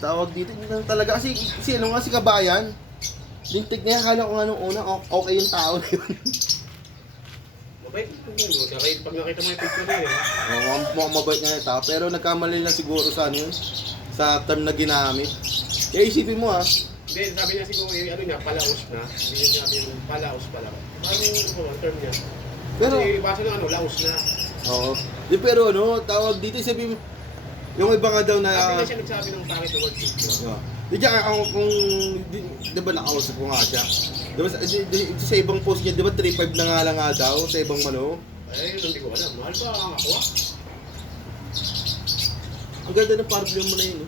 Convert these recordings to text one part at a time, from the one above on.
Tawag dito, hindi lang talaga. Kasi ano nga si Kabayan, lintik niya, akala ko nga nung una, okay yung tao na yun. Mabait yun. Pag nakita mo yung picture na yun. Mukhang mabait nga yung tao, pero nagkamali lang siguro sa ano yun, sa term na ginamit. Kaya isipin mo Hindi, sabi niya siguro ano niya, palaos na. Hindi niya sabi yung palaos pala. Ano yung term niya? Pero, kasi base ng ano, laos na. oo. Di pero ano, tawag dito, sabi mo, yung iba nga daw na... Sabi na siya nagsabi ng pangit na word picture. Di diyan, kung, di ba nakausap ko nga siya? Di ba sa ibang post niya, di ba 3.5 na nga lang nga daw sa ibang mano? Ay, hindi ko alam. Mahal pa ang ako ah. Ang ganda ng parblem mo na yun.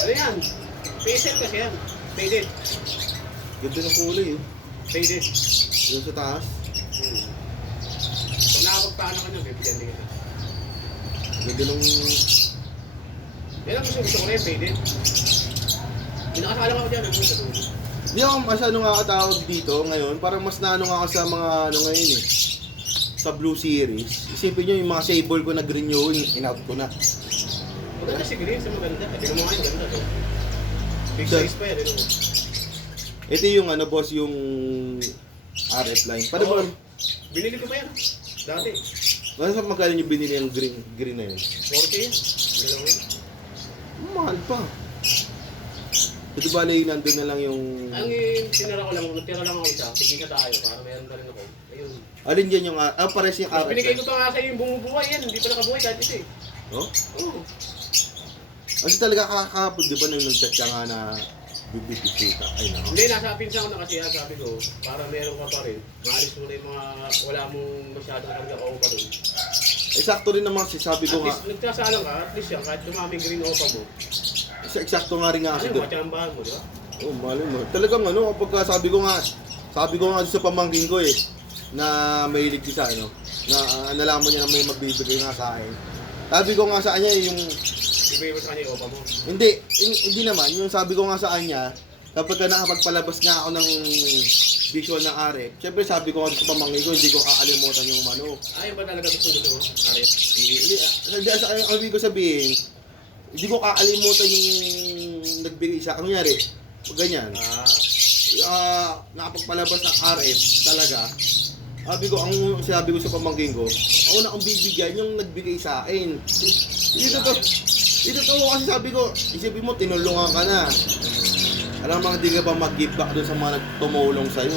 Ano yan? Facial kasi yan. Faded. Ganda ng kulay Faded. Yung sa taas. Pag nakapagpaano ka nyo, bibigyan din kita. Ganda ng... Yan ang gusto ko na yung faded. Pinakasalang ako dyan. Ano sa dulo? Hindi ako masyado nakakatawag dito ngayon. Parang mas naano nga ako sa mga ano ngayon sa Blue Series. Isipin nyo yung mga sable ko na green yung in-out ko na. Maganda si Green sa maganda. Tignan mo nga yung ganda to. Big So, size pa yan. Ano? ito yung ano boss, yung RF line. Paano ba? Binili ko pa yan. Dati. Ano sa magkano yung binili yung green na yun? 4K yan. Hindi lang yun. Mahal pa. Ito ba nandun na lang yung... Ang tinira ko lang, nagtira lang ako isa. Sige ka tayo para meron ka rin ako. Ayun. Alin dyan yung... pares yung RF Binigay line. ko pa nga sa'yo yung bumubuhay yan. Hindi pa nakabuhay kahit isa eh. Oh? Oo. Kasi talaga kakapod, di ba nang nag-chat ka nga na bibibisita? Ay na. Hindi, nasa pinsa ko na kasi yan. Sabi ko, para meron ka pa rin. Maalis mo na yung mga wala mong masyadong karga pa doon. Eh, sakto rin naman kasi sabi ko At nga... least, nagsasalang ka, at least yan, kahit dumaming green opa mo. Eksakto nga rin nga kasi Ano, doon. matsambahan mo, di ba? Oh, malay mo. Talagang ano, kapag sabi ko nga sa pamangkin ko na mahilig din sa ano, na nalaman niya na may magbibigay nga sa akin. Sabi ko nga sa kanya yung, Ibigay mo sa kanya yung opa mo. hindi naman, yung sabi ko nga sa kanya, kapag ka nakapagpalabas nga ako ng visual ng RF, syempre sabi ko nga sa pamangkin ko, hindi ko kakalimutan yung ano. Ay, ba talaga gusto mo? Arit. Ang ibig ko sabihin, hindi ko kakalimutan yung nagbigay siya. Ang nangyari, ganyan. Nakapagpalabas ng RF talaga. Sabi ko sa pamangkin ko, ako na akong bibigyan yung nagbigay sa akin. Dito to kasi sabi ko, isipin mo, tinulungan ka na. Alam mo, hindi ka ba mag-give back doon sa mga nagtumulong sa'yo?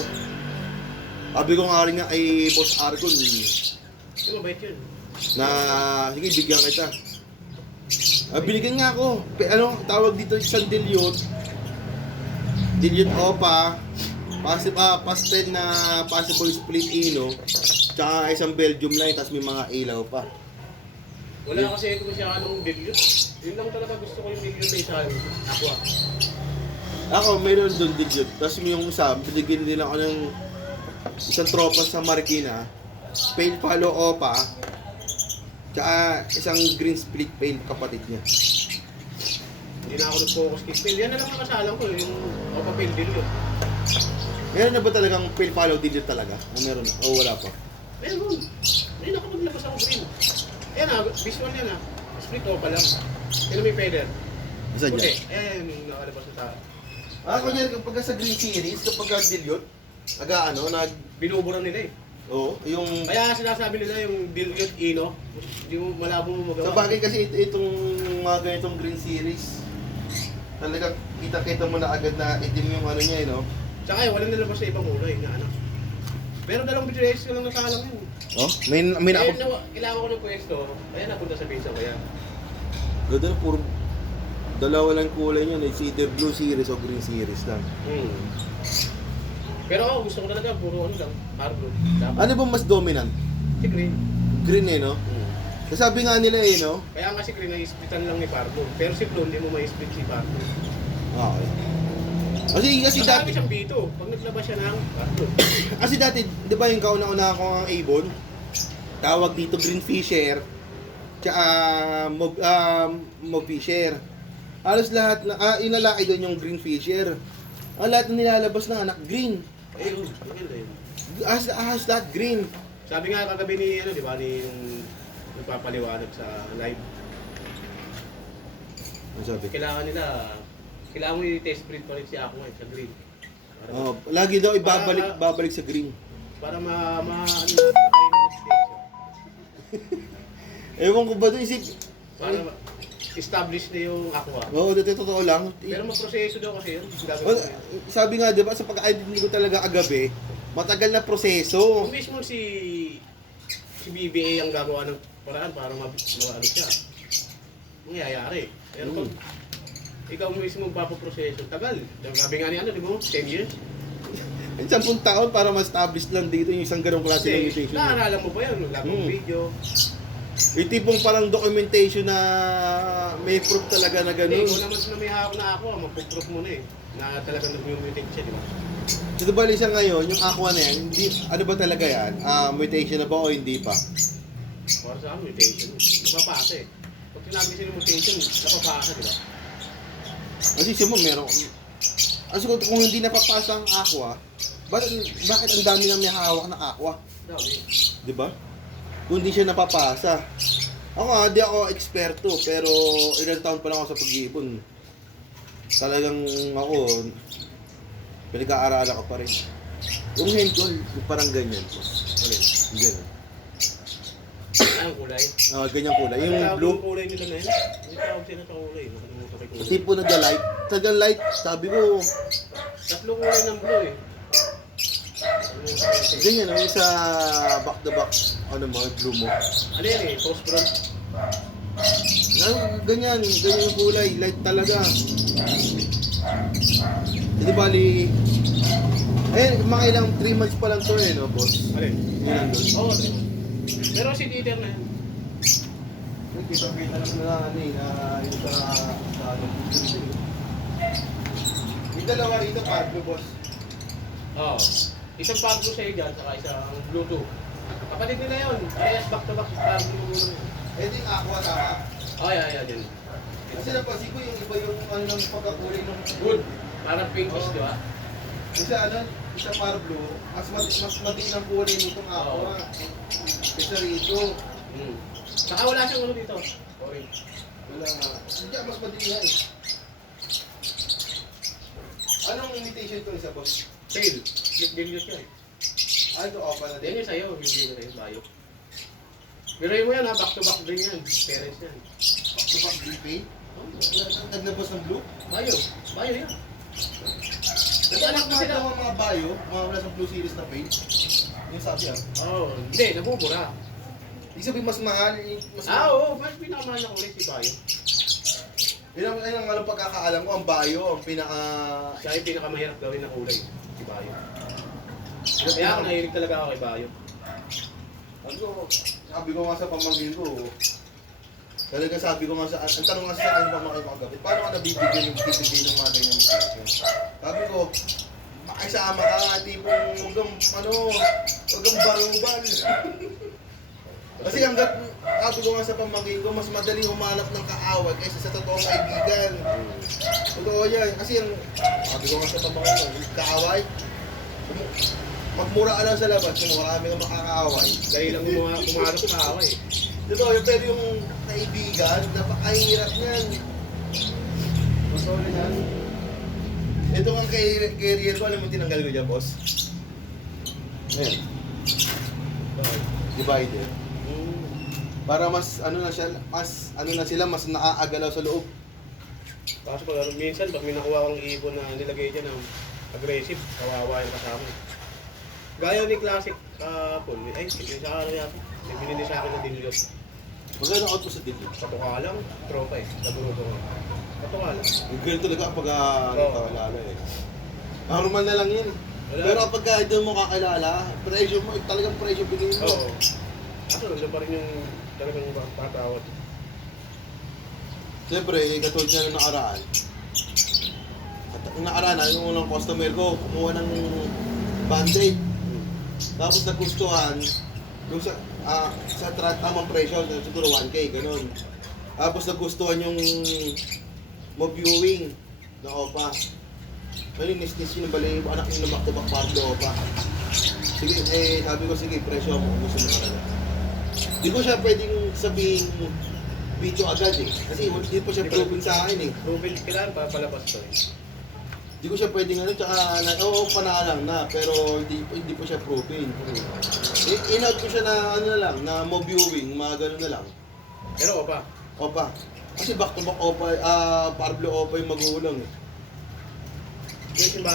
Sabi ko nga rin nga kay Boss Argon, Yung mabait yun. na sige, bigyan kita. Binigyan nga ako. Tawag dito isang dilute opa, pastel na possible split ino, tsaka isang Belgium line, tapos may mga ilaw pa. Wala kasi ito siya anong video. Yun lang talaga gusto ko yung video na isa. Aqua. Ako, mayroon doon dilute. Tapos yung isa, binigyan nila ako ng isang tropa sa Marikina, pale follow opa, tsaka isang green split pale kapatid niya. Hindi na ako nag-focus kay Phil. Yan na lang ang kasalang ko, yung opa Phil video. Meron na ba talagang pale follow dilute talaga? O meron na? O wala pa? Meron. Hindi nakapaglabas ako green. Ayan na, visual yan na. Split opa lang. Yan may feather. Saan Okay, yan? ayan yung nakalabas na tayo. Kunyari kapag sa green series, kapag dilute, Binubura nila eh. yung... Kaya sinasabi nila yung dilute ino, hindi mo malabo mo magawa. Sa bagay kasi itong mga ganitong green series, talaga kita-kita mo na agad na itim yung ano niya, no? Tsaka eh, walang nalabas sa ibang kulay na ano. Pero dalawang videos ko lang nakalang yun. Oh, may Kaya na kailangan ko ng pwesto, kaya napunta sa pinsa kaya. ganda na, puro dalawa lang kulay niya, it's either blue series o green series lang. Pero ako gusto ko talaga, puro ano lang, blue. Ano ba mas dominant? Si Green. Green no? Kasi sabi nga nila no? Kaya nga si Green ay splitan lang ni Pardo. Pero si Blue hindi mo ma-split si Pardo. Okay. Kasi Marami dati, siyang bito, pag naglabas siya ng Pardo. kasi dati, di ba yung kauna-una ko ang Avon, tawag dito Green Fisher, tsaka Mauve Fisher. Halos lahat na, inalaki doon yung Green Fisher. Ang lahat na nilalabas na anak, green. Ayun, maganda yun. Ahas lahat green. Sabi nga kagabi ni, ano, di ba, ni yung nagpapaliwanag sa live. Ano sabi? Kailangan mo i-test breed pa rin si Aqua sa green. Para, Oh, lagi daw babalik sa green. para ano, tayo ng stage. Ewan ko ba doon isip. Para establish na yung Aqua. Oo, dito totoo lang. Pero maproseso daw kasi yun. Well, sabi nga, di ba, sa pag-identity ko talaga kagabi, matagal na proseso. Kung mismo si BBA ang gagawa ng paraan para ano siya, mangyayari. Pero pag ikaw mismo magpapaproseso, tagal. Sabi nga ni di ba? 10 years? 10 taon para ma-establish lang dito yung isang ganong klase ng Kasi, mutation. naaralan mo pa yun, wala pang video. Yung tipong parang documentation na may proof talaga na Hindi, gano'n. kung naman na may hawak na ako, magpuproof mo na eh. Na talagang nag-mutate siya, di ba? So, bali siya ngayon, yung aqua na yan, hindi, ano ba talaga yan? Mutation na ba o hindi pa? Para sa akin, mutation. Napapasa eh. Pag sinabi sila mutation, napapasa, di ba? Kasi siya mo, meron. Kasi kung hindi napapasa ang aqua, bakit ang dami na may hawak na aqua? Dami. Di ba? Kung hindi siya napapasa. Ako nga, di ako eksperto, pero ilang taon pa lang ako sa pag-iipon. Talagang ako, pinag-aaralan ko pa rin. Yung handball, yung parang ganyan. Alin? Ganyan. Anong kulay? Ganyang kulay. Yung Tawag blue, yung kulay nila na yun. Hindi tawag sila sa kulay. Nakalimutan ko yung kulay. tipo nag-light. Taga-light, sabi ko, Tatlong kulay ng blue eh. ganyan, yung sa back-to-back, ano mo, blue mo. Ano yan eh? Post bronze? Ganyan yung kulay, light talaga. Hindi bali, mga ilang 3 months pa lang to no, boss? Alin? Yun lang doon. Oo, pero si Dieter na yan. Kita lang na yung sa ano, yung dalawa rito, pardo, boss. Oo. Isang Pablo sa dyan, saka isang Bluetooth. Kapatid nila yun. Parehas back-to-back sa Pablo. Ito yung aqua, tama? Ay, din. Kasi napansin ko yung iba yung ano ng pagkakulay ng Good. Parang pinkish, di ba? Isa ano, isa para blue, mas madiin ang kulay nitong aqua. Isa rito, Saka wala siyang ano dito. Orange. wala nga. Hindi, mas madiin nga eh. Anong imitation to isa, boss? Sale. Split billions yun. Ito opa na Yan din. yung sa'yo. Hindi na sa'yo. Bayo. Biroy mo yan ha. Back-to-back din yan. Parents yan. Back to back blue paint. Naglabas ng blue. Bayo. Bayo yan. Nagkaanak mo sila mga bayo, mga wala sa blue series na paint. Yung sabi Oo. Hindi. Nabubura. Ibig sabihin mas mahal. Oo. Mas pinakamahal na kulay si Bayo. Yun ang alam pagkakaalam ko, ang bayo, ang pinaka... Siya yung pinakamahirap gawin na kulay. Si Bayo. Kaya ako nahilig talaga ako kay Bayo. Sabi ko nga sa pamangkin ko, talaga sabi ko nga ang tanong nga sa akin pamangkin ko kagabi, paano ka nabibigyan yung bibigay ng mga ganyan mutation? Sabi ko, makisama ka, tipong huwag kang baruban. Kasi hanggat, sabi ko nga sa pamangkin ko, mas madaling humanap ng kaaway kaysa sa totoong kaibigan. Totoo yan. Kasi yung, sabi ko nga sa pamangkin ko, kaaway, magmura ka lang sa labas kung marami kang makakaaway. Dahil lang kumarap sa away. Totoo yun, pero yung kaibigan, napakahirap niyan. Totoo yan. Ito nga career ko, alam mo tinanggal ko dyan, boss? Ayan. Divider. Para mas mas naaagalaw sa loob. Kaso pag minsan, pag may nakuha kong ibon na nilagay dyan ng aggressive, kawawa yung kasama. Gaya ni Classic Paul, ay, yung sa ano yata, may binili sa akin ng Dilios. Magkano out mo sa dito? Katuka lang, tropa eh, naburuto ko. Katuka lang. Yung ganito talaga pag nakakilala eh. Normal na lang yun. Wala. Pero kapag doon mo kakilala, pressure mo, talagang pressure bigay mo. Oo. Kaso nandun pa rin yung talagang patawad. Siyempre, katulad niya nung nakaraan. Yung nakaraan, yung unang customer ko, kumuha ng band-aid. Tapos nagustuhan, yung sa tamang presyo, siguro 1K, ganun. Tapos nagustuhan yung mo-viewing na OPA. Ano yung nis-nis yun, bali yung anak yung back-to-back part na OPA. Sige, sabi ko, sige, presyo mo, gusto mo talaga. Di ko siya pwedeng sabihin video agad eh. Kasi hindi pa siya proven sa akin eh. Proven, kailangan pa palabas to eh. Hindi ko siya pwedeng ano, tsaka, oo, panalang na, pero hindi pa siya proven. In-out ko siya na, ano na lang, na mo viewing, mga gano'n na lang. Pero pa, Opa. Kasi back to back Opa, Pablo Opa yung magulang eh. si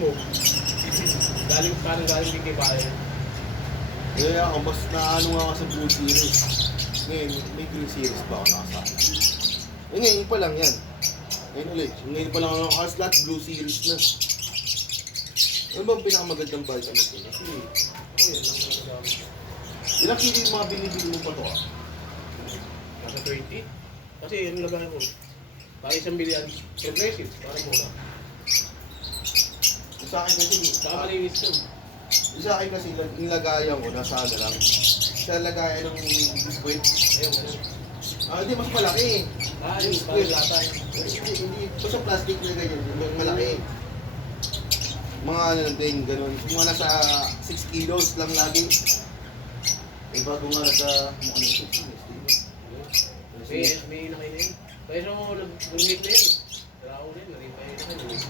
Mo, parang galing din kay Bayan. Kaya ako, mas naano nga ako sa Blue Series. Ngayon, may Green Series ba ako nakasama? Ngayon pa lang yan. Ngayon ulit. Ngayon pa lang ako nakaslat, Blue Series na. Ano ba ang pinakamagandang vitamin ko? Kasi, Yan lang ang gamit. ilang kilo yung mga binibili mo pa to ah? Nasa 20. Kasi yung lagay ko, para isang bilyan, progressive, para mura. Yung sa akin kasi, Baka malinis yun. yung sa akin kasi, yung lagayan ko, nasa ano lang. Sa lagayan ng biskwit. Ayun, Hindi, mas malaki eh. yung parang lata. Hindi, basta plastic na ganyan, yung malaki. Mga ano lang din, ganun. Mga nasa 6 kilos lang lagi. Eh, bago nga nasa, mga ano, 6 kilos, May nakay na yun. Kaya nag-unit na yun. Taraw rin, naging pa yun na yun.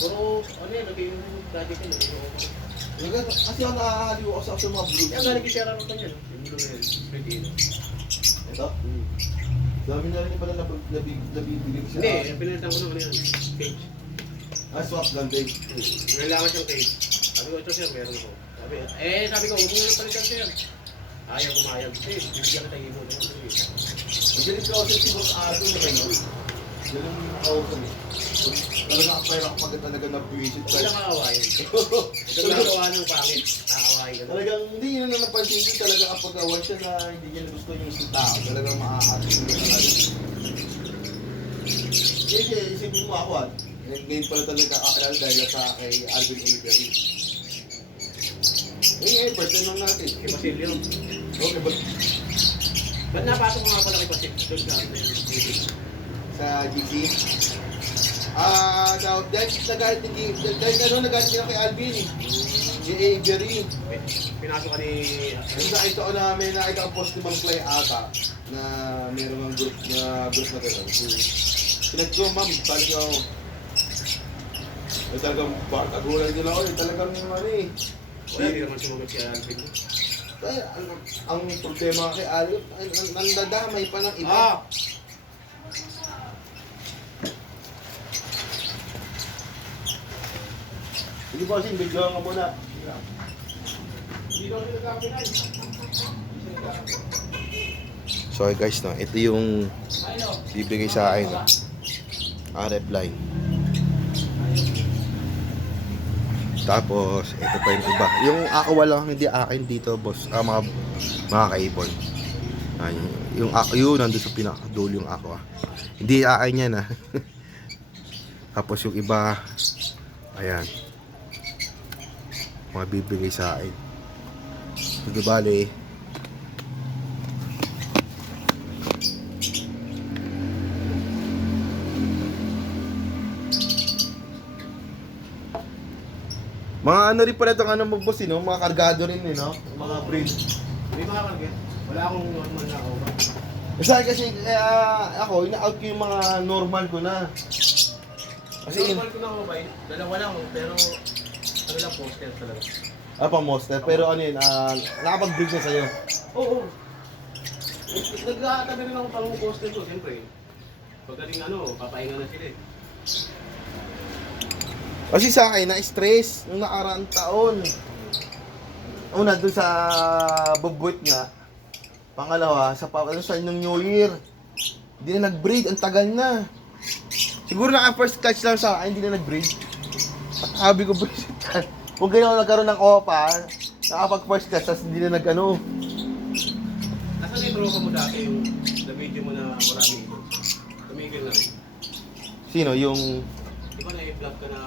Pero, ano yan, naging project yun, naging ako. Kasi ako nakakaliw ako sa mga blue. Kaya galing kisera rin pa niya, no? Yung blue na yun, sweet ino. Ito? Dami na rin pala nabibigay siya. Hindi, pinalitan ko ng ano yan, cage. Swap lang din. Kailangan siyang cage. Sabi ko, ito sir, meron ako. Sabi ko, huwag mo na palitan sir. Ayaw kumayag. Bibigyan kita imo. Magalit ka kasi si Boss Ardo na gano'n. Ganun yung ako kami. Talaga ako pero ako pagka talaga na-visit Huwag lang aawayin. Huwag lang gawa ng pangit. Aawayin ka. Talagang hindi yun na napansin ko talaga kapag awan siya na hindi niya gusto yung isang tao. Talagang maaating niya na rin. Kasi isipin mo ako ngayon pala talaga kakakilala dahil sa kay Alvin Avery. Ngayon, first time lang natin. Kay Basilio. Okay, but Ba't napasok ko nga pala kay Basilio? Doon sa ano yung TV. sa GC. Nagalit din nagalit din ako kay Alvin eh. Si Avery. Pinasok ka ni... Yung nakita ko na may nakita ang post ni Mang Clay ata na meron ng group na gano'n. Pinag-go, ma'am, sabi niyo ako. Eh talagang barkagulan din ako eh. Talagang ano eh. Wala, hindi naman sumagot si Alvin. Kaya, ang problema kay Alvin, nandadamay pa ng iba. Hindi po kasi, video nga muna. Hindi daw sila nagkakapinay. So guys, no, ito yung Ayun o. bibigay sa akin, no? RF line. Tapos, ito pa yung iba. Yung ako walang hindi akin dito, boss. Mga kaibon. Yun, nandun sa pinakadulo yung ako. Hindi akin yan, ah. Tapos yung iba, ayan. Mga bibigay sa akin. Ito bali, mga ano rin pala itong ano mo boss, no? Mga kargado rin, no? Mga breed. May mga karga. Wala akong normal na over. Sa akin kasi, ako, ina-out ko yung mga normal ko na. Kasi, Normal ko na mobile. Dalawa lang, pero ano lang poster talaga. pang monster. Pero ano yun, nakapag-breed na sa'yo. Oo. Nagkakatabi rin ako pang poster ko, siyempre. Pagdating ano, papahinga na sila eh. Kasi sa akin, na-stress nung nakaraang taon. Una, doon sa bubwit nga. Pangalawa, sa nung New Year. Hindi na nag-breed, ang tagal na. Siguro naka-first catch lang sa akin, hindi na nag-breed. Sabi ko, kung ganyan ako nagkaroon ng OPA, nakapag-first catch, tapos hindi na nag-ano. Nasaan na yung tropa mo dati yung na-video mo na maraming ito? Tumigil na rin. Sino? Yung... Di ba na-i-vlog ka na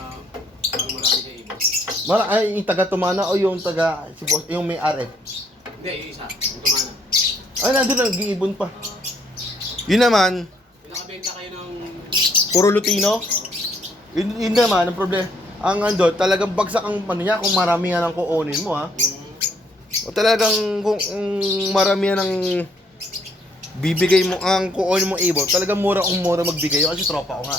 parang marami ka ibon? Ay, yung taga-Tumana o yung taga... Si boss, yung may RF? Hindi, yung isa, yung tumana. Ay, nandun lang, giibon pa. Yun naman, Pinakabenta kayo ng... puro Lutino. Yun naman, ang problema. Ang ando, talagang bagsak ang ano niya kung marami nga nang kuonin mo, ha. O talagang kung maramihan ng bibigay mo, ang kukunin mo ibon, talagang mura magbigay yun kasi tropa ko nga.